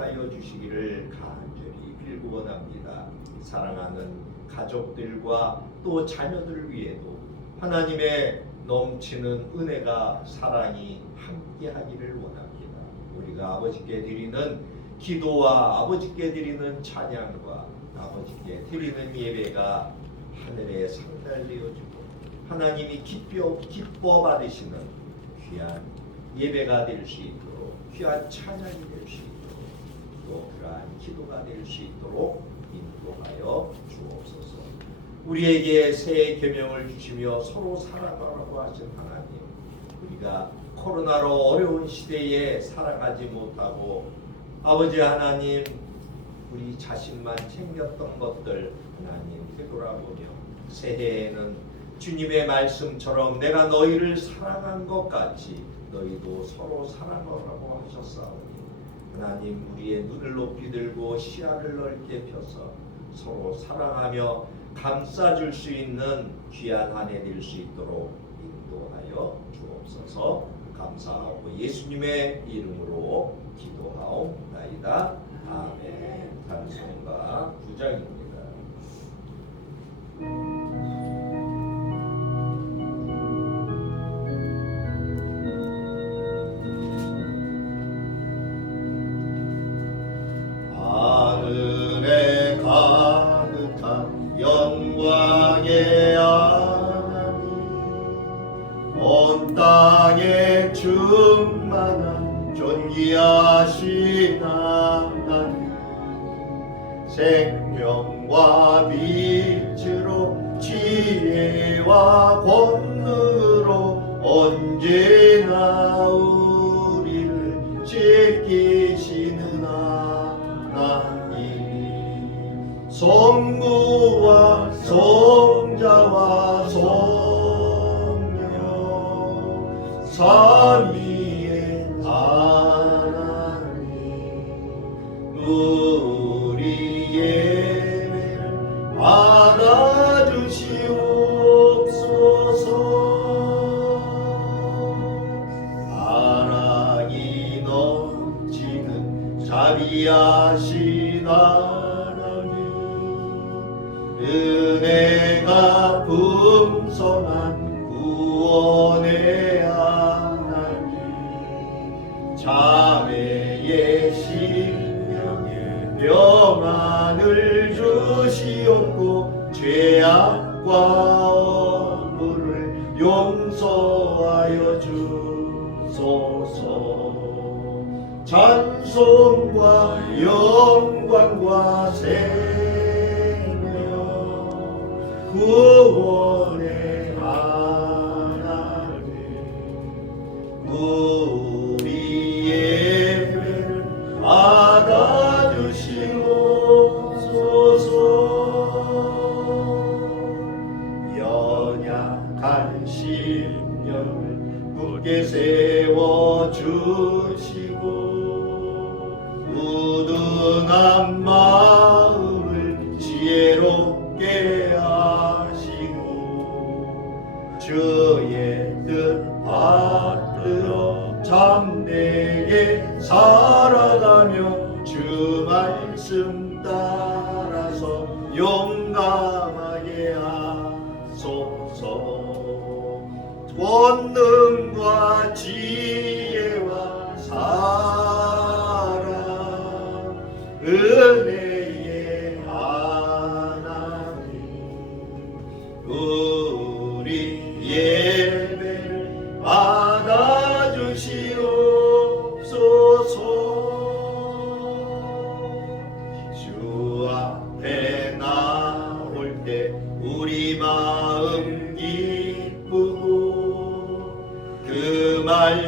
행하여 주시기를 간절히 빌고 원합니다. 사랑하는 가족들과 또 자녀들을 위해도 하나님의 넘치는 은혜가 사랑이 함께하기를 원합니다. 우리가 아버지께 드리는 기도와 아버지께 드리는 찬양과 아버지께 드리는 예배가 하늘에 상달되어지고 하나님이 기뻐, 기뻐 받으시는 귀한 예배가 될 수 있도록 귀한 찬양이 될 수 있도록 또 그러한 기도가 될 수 있도록 인도하여 주옵소서. 우리에게 새 계명을 주시며 서로 살아가라고 하신 하나님, 우리가 코로나로 어려운 시대에 살아가지 못하고 아버지 하나님, 우리 자신만 챙겼던 것들 하나님 되돌아보며 새해에는 주님의 말씀처럼 내가 너희를 사랑한 것 같이 너희도 서로 사랑하라고 하셨사오니 하나님 우리의 눈을 높이 들고 시야를 넓게 펴서 서로 사랑하며 감싸줄 수 있는 귀한 한 해 될 수 있도록 인도하여 주옵소서. 감사하고 예수님의 이름으로 기도하옵나이다. 아멘. 단송가 9장입니다 하나님 은혜가 풍성한 구원의 하나님 자매의 심령에 평안을 주시옵고 죄악과 용서하여 주소서 찬송과 영광과 생명 구원의 하나님. 우리 예배를 받아주시옵소서. 연약한 심령을 굳게 세워 주시고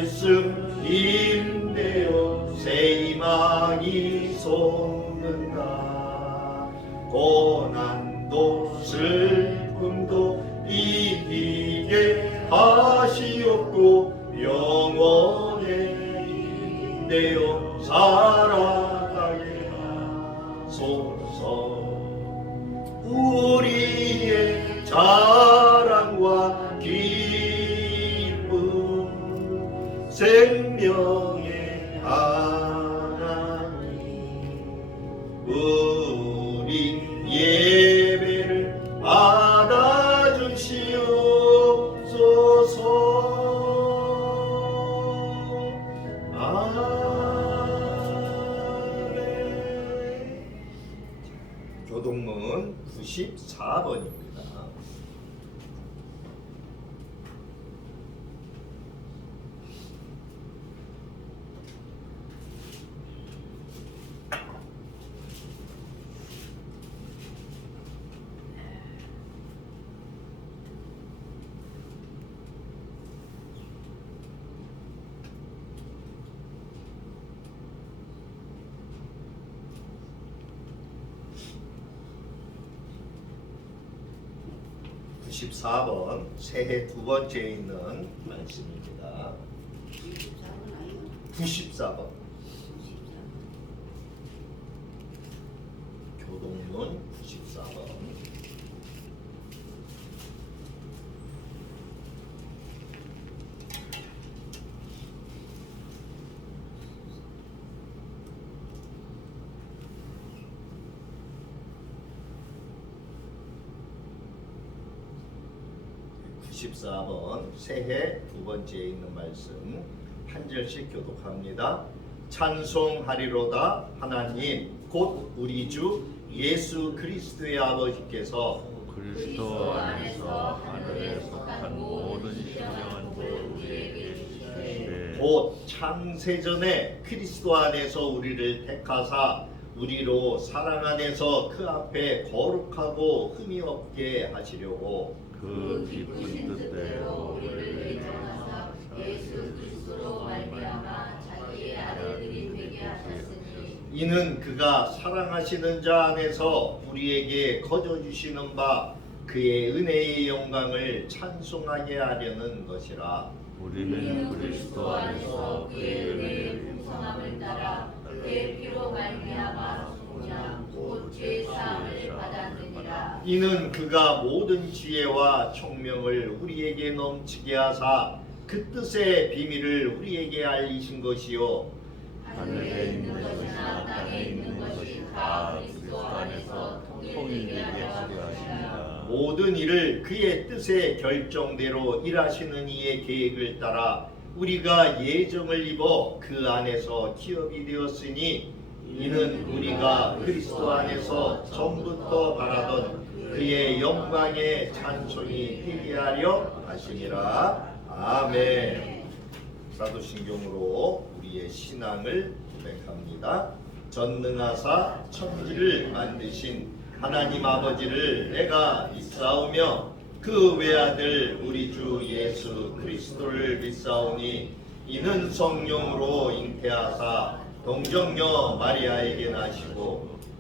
말씀 인되어 새 희망이 솟는다. 고난도 슬픔 생명의 하 24번 새해 두 번째에 있는 말씀입니다. 94번. 교동론 94번. (94번) 새해 두 번째에 있는 말씀 한 절씩 교독합니다. 찬송하리로다 하나님 곧 우리 주 예수 그리스도의 아버지께서 그리스도 안에서 하늘에 속한 모든 신령한 것 우리에게 주시되 곧 창세전에 그리스도 안에서 우리를 택하사 우리로 사랑 안에서 그 앞에 거룩하고 흠이 없게 하시려고 그 깊은 뜻대로 우리를 인정하사 예수 그리스도로 말미암아 자기의 아들들이 되게 하셨으니 이는 그가 사랑하시는 자 안에서 우리에게 거저 주시는 바 그의 은혜의 영광을 찬송하게 하려는 것이라. 우리는 그리스도 안에서 그의 은혜의 풍성함을 따라 그의 피로 말미암아 속량 곧죄 사함을 받았느니라 이는 그가 모든 지혜와 총명을 우리에게 넘치게 하사 그 뜻의 비밀을 우리에게 알리신 것이요. 하늘에 있는 것이나 땅에 있는 것이 다 그리스도 안에서 통일되게 하시니라 모든 일을 그의 뜻의 결정대로 일하시는 이의 계획을 따라 우리가 예정을 입어 그 안에서 기업이 되었으니 이는 우리가 그리스도 안에서 전부터 바라던 그의 영광의 찬송이 되게 하려 하시니라. 아멘. 사도신경으로 우리의 신앙을 고백합니다. 전능하사 천지를 만드신 하나님 아버지를 내가 믿사오며 그 외아들 우리 주 예수 그리스도를 믿사오니 이는 성령으로 잉태하사 동정녀 마리아에게 나시고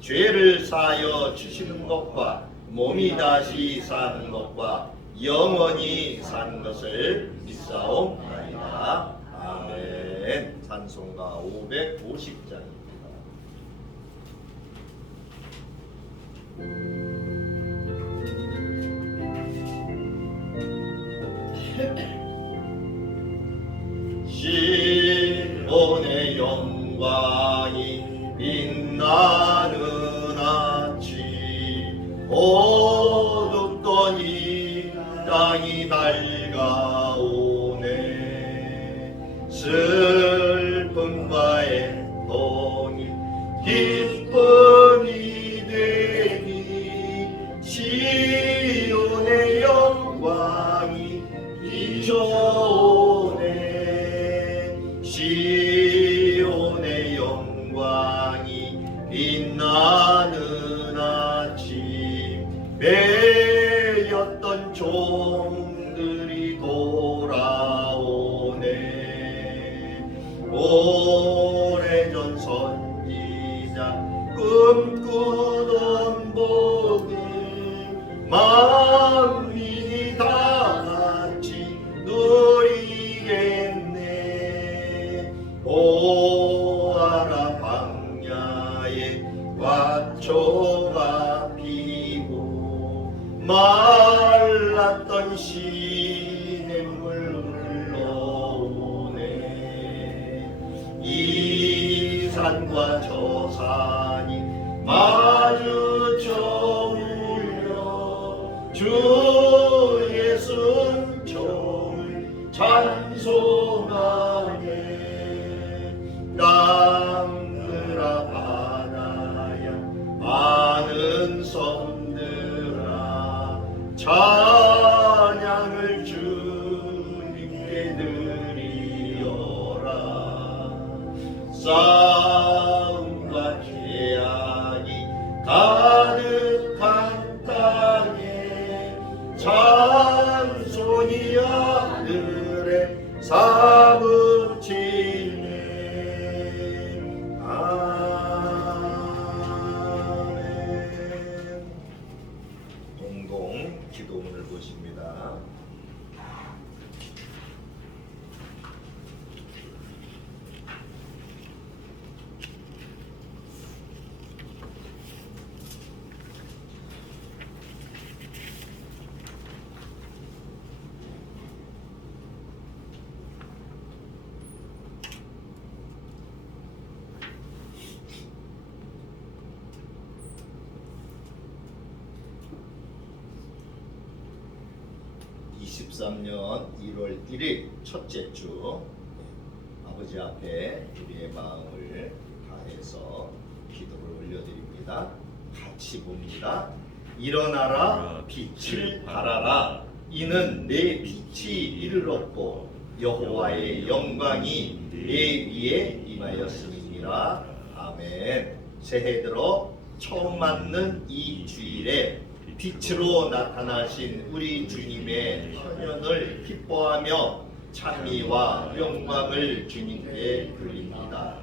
죄를 사하여 주시는 것과 몸이 다시 사는 것과 영원히 사는 것을 믿사옵나이다. 아멘. 찬송가 550장입니다. 시온의 영광이 아침 어둡던 이 땅이 밝아오네 말랐던 시냇물 흘러오네. 이 산과 저 산이 마주쳐 울려 주 예수 종을 찬송하네. 땅들아 바다야 많은 섬들아 찬 싸움과 재앙이 가득한 땅에 찬송이 하늘에 사무치네 아멘 동동 기도문을 보십니다. (23년 1월 1일) 첫째 주. 아버지 앞에 우리의 마음을 다해서 기도를 올려드립니다. 같이 봅니다. 일어나라 빛을 발하라. 이는 내 빛이 이를 얻고 여호와의 영광이 내 위에 임하였음이니라. 아멘. 새해 들어 처음 맞는 이 주일에 빛으로 나타나신 우리 주님의 현현을 기뻐하며 찬미와 영광을 주님께 드립니다.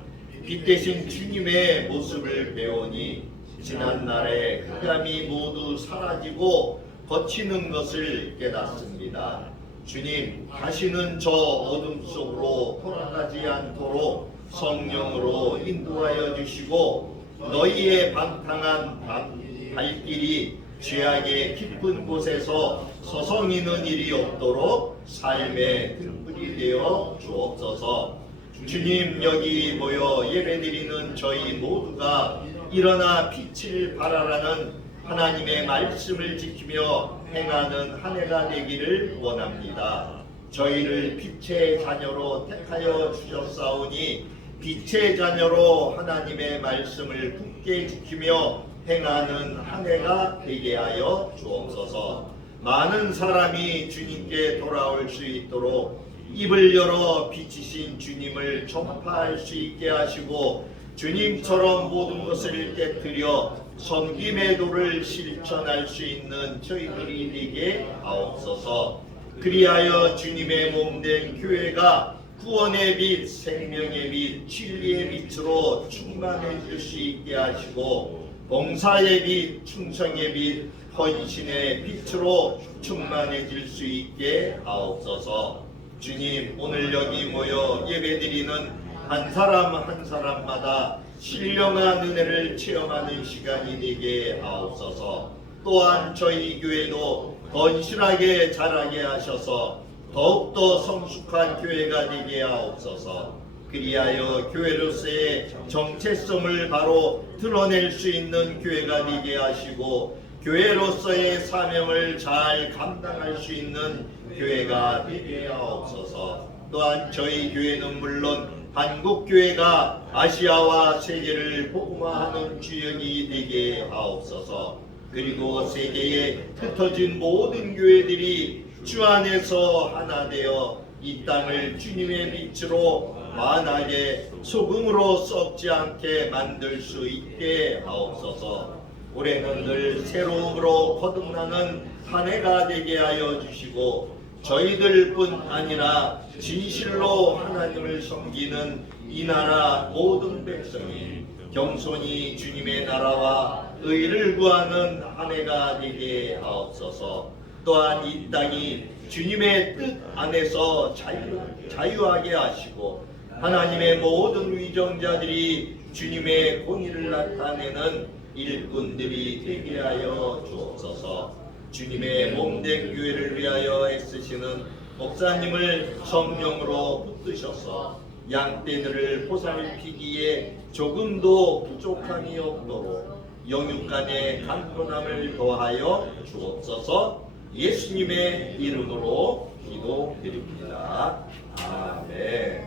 빛 대신 주님의 모습을 배우니 지난날의 흑암이 모두 사라지고 거치는 것을 깨닫습니다. 주님, 다시는 저 어둠 속으로 돌아가지 않도록 성령으로 인도하여 주시고 너희의 방탕한 밤- 발길이 죄악의 깊은 곳에서 서성이는 일이 없도록 삶의 등불이 되어 주옵소서. 주님 여기 모여 예배드리는 저희 모두가 일어나 빛을 발하라는 하나님의 말씀을 지키며 행하는 한 해가 되기를 원합니다. 저희를 빛의 자녀로 택하여 주셨사오니 빛의 자녀로 하나님의 말씀을 굳게 지키며 행하는 한 해가 되게 하여 주옵소서. 많은 사람이 주님께 돌아올 수 있도록 입을 열어 비치신 주님을 전파할 수 있게 하시고 주님처럼 모든 것을 깨뜨려 섬김의 도를 실천할 수 있는 저희들이 되게 하옵소서. 그리하여 주님의 몸된 교회가 구원의 빛, 생명의 빛, 진리의 빛으로 충만해질 수 있게 하시고 봉사의 빛, 충성의 빛, 헌신의 빛으로 충만해질 수 있게 하옵소서. 주님, 오늘 여기 모여 예배드리는 한 사람 한 사람마다 신령한 은혜를 체험하는 시간이 되게 하옵소서. 또한 저희 교회도 건실하게 자라게 하셔서 더욱더 성숙한 교회가 되게 하옵소서. 그리하여 교회로서의 정체성을 바로 드러낼 수 있는 교회가 되게 하시고 교회로서의 사명을 잘 감당할 수 있는 교회가 되게 하옵소서. 또한 저희 교회는 물론 한국 교회가 아시아와 세계를 복음화하는 주역이 되게 하옵소서. 그리고 세계에 흩어진 모든 교회들이 주 안에서 하나 되어 이 땅을 주님의 빛으로 만하게 소금으로 썩지 않게 만들 수 있게 하옵소서. 올해는 늘 새로움으로 거듭나는 한 해가 되게 하여 주시고 저희들뿐 아니라 진실로 하나님을 섬기는 이 나라 모든 백성이 겸손히 주님의 나라와 의를 구하는 한 해가 되게 하옵소서. 또한 이 땅이 주님의 뜻 안에서 자유, 자유하게 하시고 하나님의 모든 위정자들이 주님의 공의를 나타내는 일꾼들이 되게 하여 주옵소서. 주님의 몸된 교회를 위하여 애쓰시는 목사님을 성령으로 붙드셔서 양떼들을 보살피기에 조금도 부족함이 없도록 영육간의 간편함을 더하여 주옵소서 예수님의 이름으로 기도드립니다. 아멘.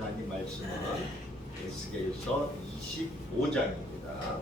하나님 말씀은 에스겔서 25장입니다.